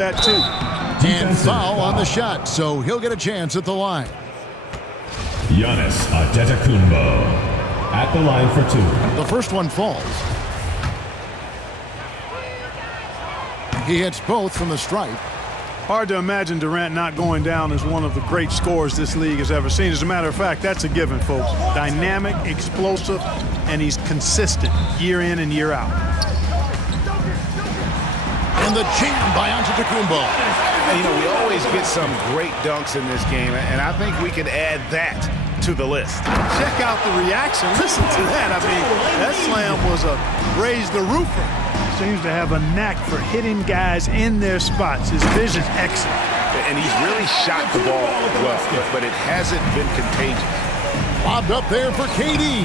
that too. And foul on the shot, so he'll get a chance at the line. Giannis Antetokounmpo at the line for two. The first one falls. He hits both from the stripe. Hard to imagine Durant not going down as one of the great scorers this league has ever seen. As a matter of fact, that's a given, folks. Dynamic, explosive, and he's consistent year in and year out. And the jam by Antetokounmpo. You know, we always get some great dunks in this game, and I think we could add that to the list. Check out the reaction. Listen to that. I mean, that slam was a raise the roofer. Seems to have a knack for hitting guys in their spots. His vision's excellent. And he's really shot the ball well, but it hasn't been contagious. Lobbed up there for KD.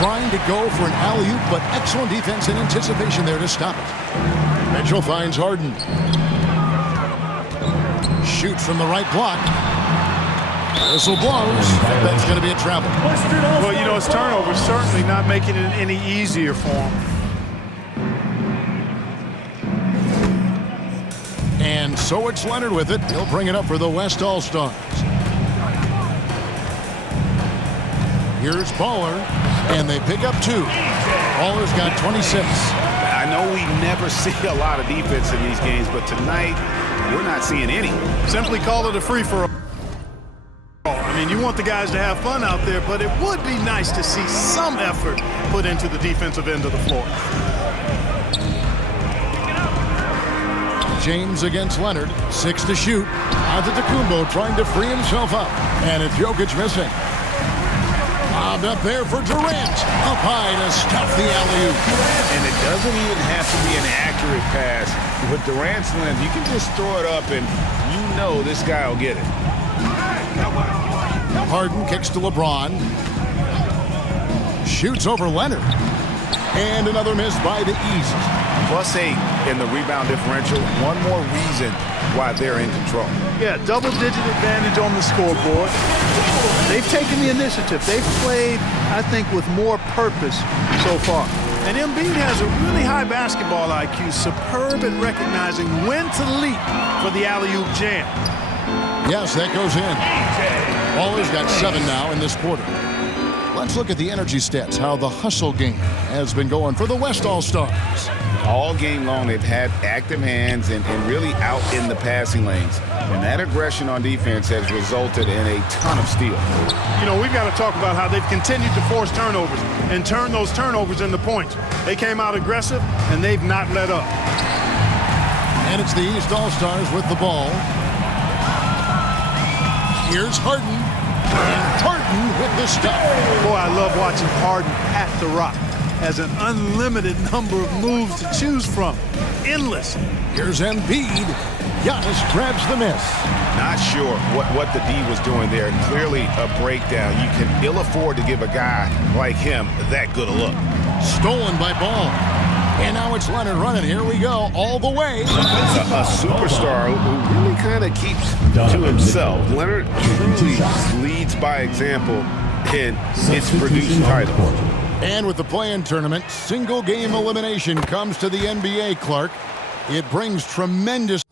Trying to go for an alley-oop, but excellent defense and anticipation there to stop it. Mitchell finds Harden. Shoots from the right block. Whistle blows. That's going to be a travel. Well, you know, his turnover certainly not making it any easier for him. And so it's Leonard with it. He'll bring it up for the West All-Stars. Here's Baller, and they pick up two. Baller's got 26. I know we never see a lot of defense in these games, but tonight we're not seeing any. Simply call it a free-for-all. I mean, you want the guys to have fun out there, but it would be nice to see some effort put into the defensive end of the floor. James against Leonard. 6 to shoot. Antetokounmpo trying to free himself up. And it's Jokic missing. Lobbed up there for Durant. Up high to stuff the alley-oop. And it doesn't even have to be an accurate pass. With Durant's length, you can just throw it up and you know this guy will get it. Harden kicks to LeBron. Shoots over Leonard. And another miss by the East. +8 in the rebound differential. One more reason why they're in control. Yeah, double-digit advantage on the scoreboard. They've taken the initiative. They've played, I think, with more purpose so far. And Embiid has a really high basketball IQ, superb at recognizing when to leap for the alley-oop jam. Yes, that goes in. Baller's got 7 now in this quarter. Let's look at the energy stats, how the hustle game has been going for the West All-Stars. All game long, they've had active hands and really out in the passing lanes. And that aggression on defense has resulted in a ton of steals. You know, we've got to talk about how they've continued to force turnovers and turn those turnovers into points. They came out aggressive, and they've not let up. And it's the East All-Stars with the ball. Here's Harden. And Harden with the stuff. Boy, I love watching Harden at the rock. Has an unlimited number of moves to choose from. Endless. Here's Embiid. Giannis grabs the miss. Not sure what the D was doing there. Clearly a breakdown. You can ill afford to give a guy like him that good a look. Stolen by Ball. And now it's Leonard running. Here we go. All the way. A superstar who really kind of keeps to himself. Leonard truly leads by example in its produced titles. And with the play-in tournament, single game elimination comes to the NBA, Clark. It brings tremendous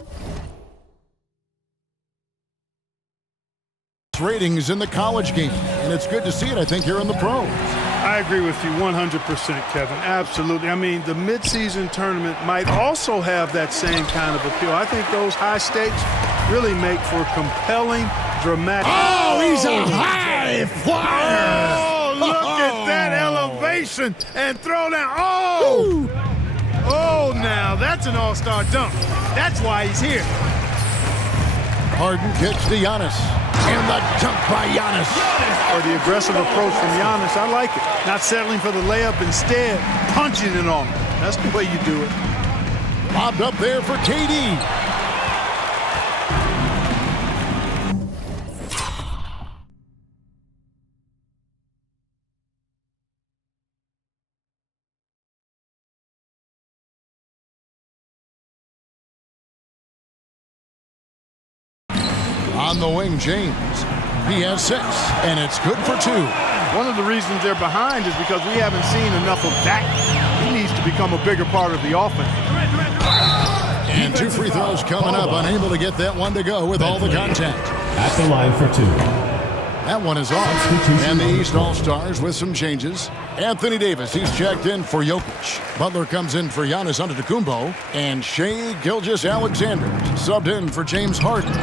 ratings in the college game. And it's good to see it, I think, here in the pros. I agree with you 100%, Kevin. Absolutely. I mean, the midseason tournament might also have that same kind of appeal. I think those high stakes really make for compelling, dramatic. Oh, he's a high flyer! Oh, look at that elevation and throw down. Oh! Oh, now that's an all-star dunk. That's why he's here. Harden kicks to Giannis. And the dunk by Giannis. Or the aggressive approach from Giannis. I like it. Not settling for the layup, instead punching it on him. That's the way you do it. Bobbed up there for KD. On the wing, James. He has 6, and it's good for 2. One of the reasons they're behind is because we haven't seen enough of that. He needs to become a bigger part of the offense. And 2 free throws coming up, unable to get that one to go with all the contact. At the line for 2. That one is off. And the East All-Stars with some changes. Anthony Davis, he's checked in for Jokic. Butler comes in for Giannis Antetokounmpo. And Shai Gilgeous-Alexander subbed in for James Harden.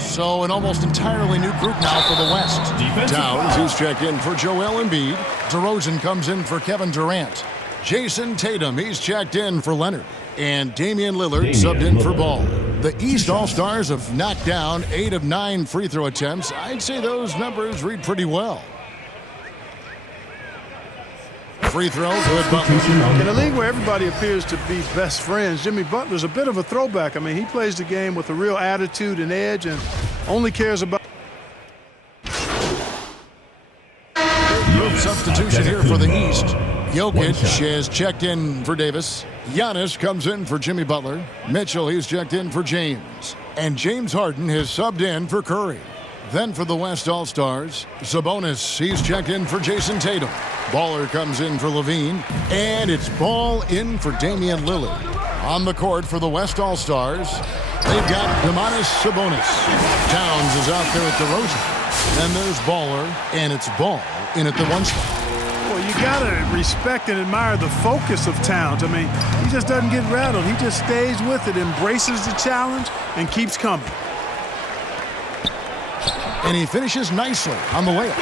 So an almost entirely new group now for the West. Towns, he's checked in for Joel Embiid. DeRozan comes in for Kevin Durant. Jason Tatum, he's checked in for Leonard. And Damian Lillard subbed in for Ball. The East All-Stars have knocked down 8 of 9 free throw attempts. I'd say those numbers read pretty well. Free throw, good Butler. In a league where everybody appears to be best friends, Jimmy Butler's a bit of a throwback. I mean, he plays the game with a real attitude and edge and only cares about... Substitution here for the East. Jokic has checked in for Davis. Giannis comes in for Jimmy Butler. Mitchell, he's checked in for James. And James Harden has subbed in for Curry. Then for the West All-Stars, Sabonis, he's checked in for Jason Tatum. Baller comes in for Levine. And it's Ball in for Damian Lillard. On the court for the West All-Stars, they've got Domantas Sabonis. Towns is out there at DeRozan. Then there's Baller, and it's Ball in at the 1 spot. Well, you got to respect and admire the focus of Towns. I mean, he just doesn't get rattled. He just stays with it, embraces the challenge, and keeps coming. And he finishes nicely on the layup.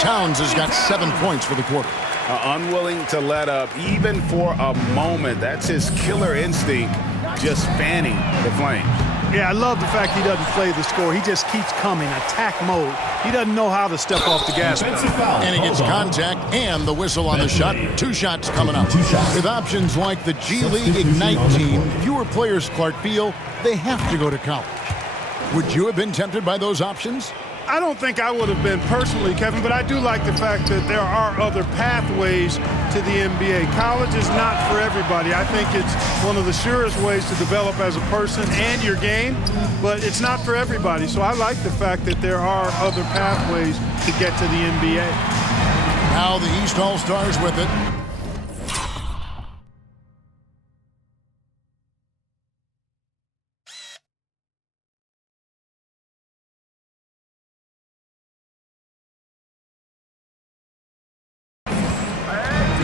Towns has got 7 points for the quarter. Unwilling to let up even for a moment. That's his killer instinct, just fanning the flame. Yeah, I love the fact he doesn't play the score. He just keeps coming, attack mode. He doesn't know how to step off the gas pedal. And he gets contact and the whistle on the shot. 2 shots coming up. With options like the G League Ignite team, fewer players, Clark, feel they have to go to college. Would you have been tempted by those options? I don't think I would have been personally, Kevin, but I do like the fact that there are other pathways to the NBA. College is not for everybody. I think it's one of the surest ways to develop as a person and your game, but it's not for everybody. So I like the fact that there are other pathways to get to the NBA. Now the East All-Stars with it.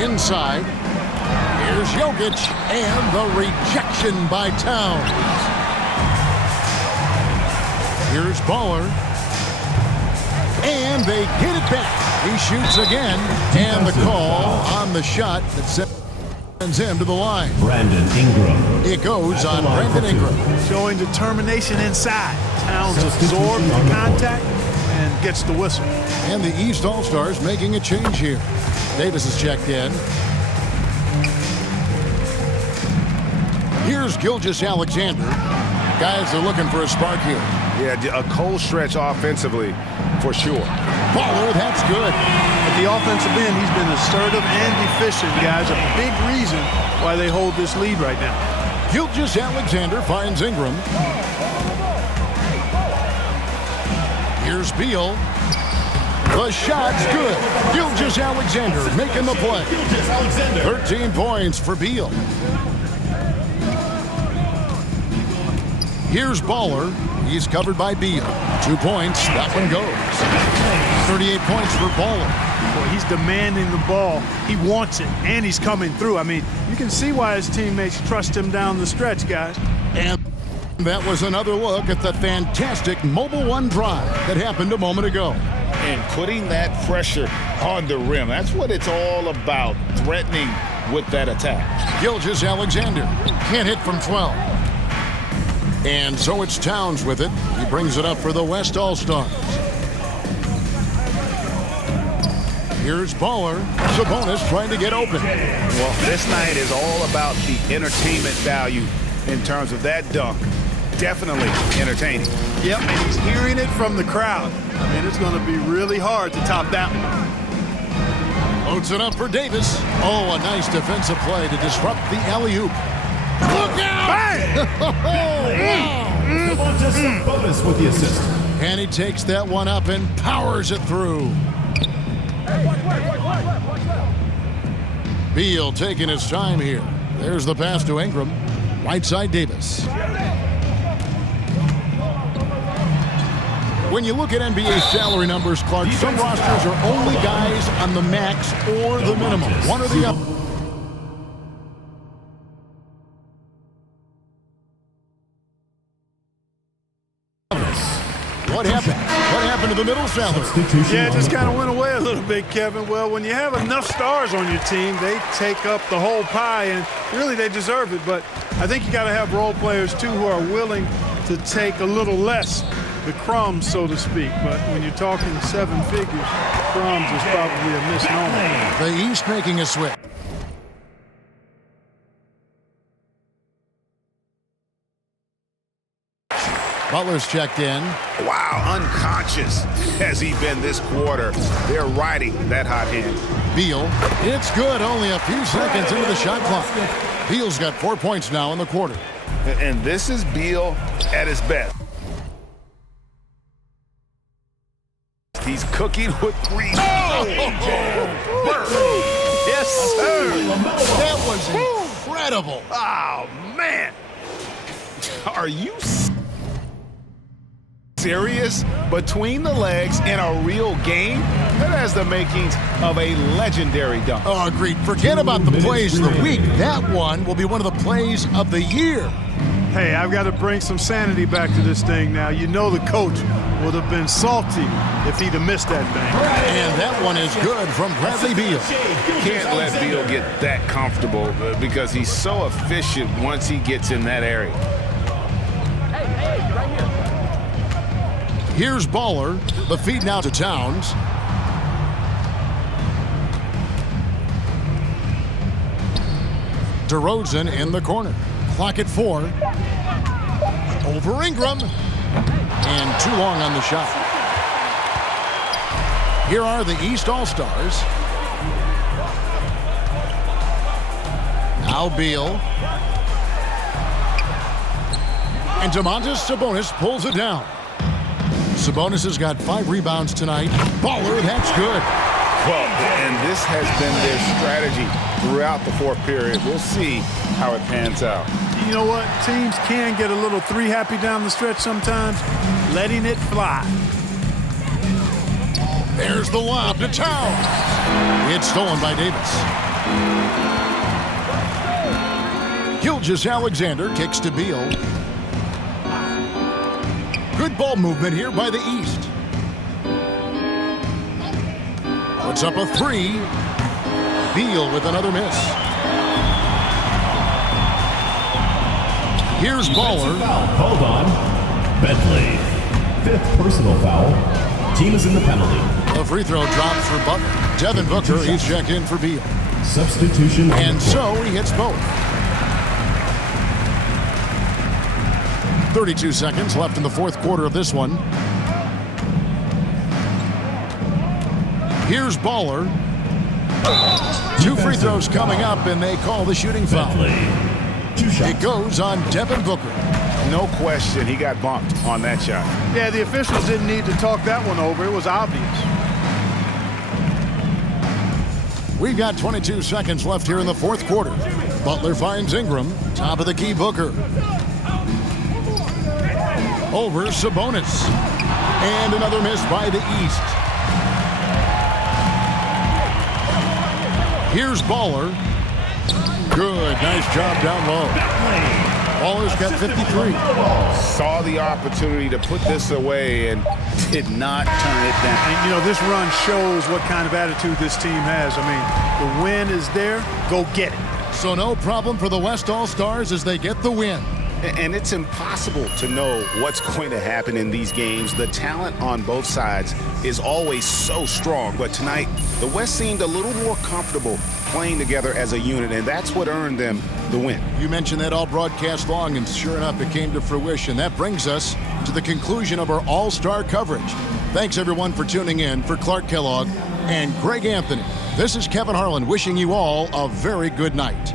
Inside, here's Jokic, and the rejection by Towns. Here's Baller, and they get it back. He shoots again, and the call on the shot that sends him to the line. Brandon Ingram. It goes on Brandon Ingram. Showing determination inside. Towns absorbs the contact and gets the whistle. And the East All-Stars making a change here. Davis is checked in. Here's Gilgeous-Alexander. Guys are looking for a spark here. Yeah, a cold stretch offensively for sure. Baller, that's good. At the offensive end, he's been assertive and efficient, guys. A big reason why they hold this lead right now. Gilgeous-Alexander finds Ingram. Here's Beal. The shot's good. Gilgeous-Alexander making the play. 13 points for Beal. Here's Baller. He's covered by Beal. 2 points. That one goes. 38 points for Baller. Boy, he's demanding the ball. He wants it, and he's coming through. I mean, you can see why his teammates trust him down the stretch, guys. And that was another look at the fantastic Mobile One drive that happened a moment ago. And putting that pressure on the rim. That's what it's all about, threatening with that attack. Gilgeous-Alexander can't hit from 12. And so it's Towns with it. He brings it up for the West All-Stars. Here's Baller. Sabonis trying to get open. Well, this night is all about the entertainment value in terms of that dunk. Definitely entertaining. Yep, and he's hearing it from the crowd. I mean, it's going to be really hard to top that one. Loads it up for Davis. Oh, a nice defensive play to disrupt the alley-oop. Look out! Bang! Bonus with the assist. And he takes that one up and powers it through. Beal taking his time here. There's the pass to Ingram. Right side, Davis. When you look at NBA salary numbers, Clark, some rosters are only guys on the max or the minimum. One or the other. What happened? What happened to the middle salary? Yeah, it just kind of went away a little bit, Kevin. Well, when you have enough stars on your team, they take up the whole pie, and really they deserve it. But I think you got to have role players, too, who are willing to take a little less, the crumbs, so to speak. But when you're talking 7 figures, crumbs is probably a misnomer. The East making a switch. Butler's checked in. Wow, unconscious has he been this quarter. They're riding that hot hand. Beal. It's good. Only a few seconds into the shot clock. Beal's got 4 points now in the quarter. And this is Beal at his best. He's cooking with three. Yes, sir. That was incredible. Oh, man. Are you serious? Between the legs in a real game? That has the makings of a legendary dunk. Oh, agreed. Forget about the plays of the week. That one will be one of the plays of the year. Hey, I've got to bring some sanity back to this thing now. You know the coach would have been salty if he'd have missed that thing. And that one is good from Bradley Beal. You can't let Beal get that comfortable because he's so efficient once he gets in that area. Here's Baller. The feed now to Towns. DeRozan in the corner. Clock at 4. Over Ingram. And too long on the shot. Here are the East All-Stars. Now Beal. And Domantas Sabonis pulls it down. Sabonis has got 5 rebounds tonight. Baller, that's good. Well, and this has been their strategy throughout the fourth period. We'll see how it pans out. You know what? Teams can get a little 3 happy down the stretch sometimes. Letting it fly. There's the lob to Towns. It's stolen by Davis. Gilgeous-Alexander kicks to Beal. Good ball movement here by the East. Puts up a 3. Beal with another miss. Here's Baller. Foul called on Bentley. 5th personal foul. Team is in the penalty. A free throw drops for Butler. Devin Booker, he's checked in for Beal. Substitution. And so he hits both. 32 seconds left in the fourth quarter of this one. Here's Baller. 2 free throws coming up, and they call the shooting foul. It goes on Devin Booker. No question, he got bumped on that shot. Yeah, the officials didn't need to talk that one over. It was obvious. We've got 22 seconds left here in the fourth quarter. Butler finds Ingram. Top of the key, Booker. Over Sabonis. And another miss by the East. Here's Baller. Good. Nice job down low. Baller's got 53. Saw the opportunity to put this away and did not turn it down. And, you know, this run shows what kind of attitude this team has. I mean, the win is there. Go get it. So no problem for the West All-Stars as they get the win. And it's impossible to know what's going to happen in these games. The talent on both sides is always so strong. But tonight, the West seemed a little more comfortable playing together as a unit, and that's what earned them the win. You mentioned that all broadcast long, and sure enough, it came to fruition. That brings us to the conclusion of our all-star coverage. Thanks, everyone, for tuning in. For Clark Kellogg and Greg Anthony, this is Kevin Harlan wishing you all a very good night.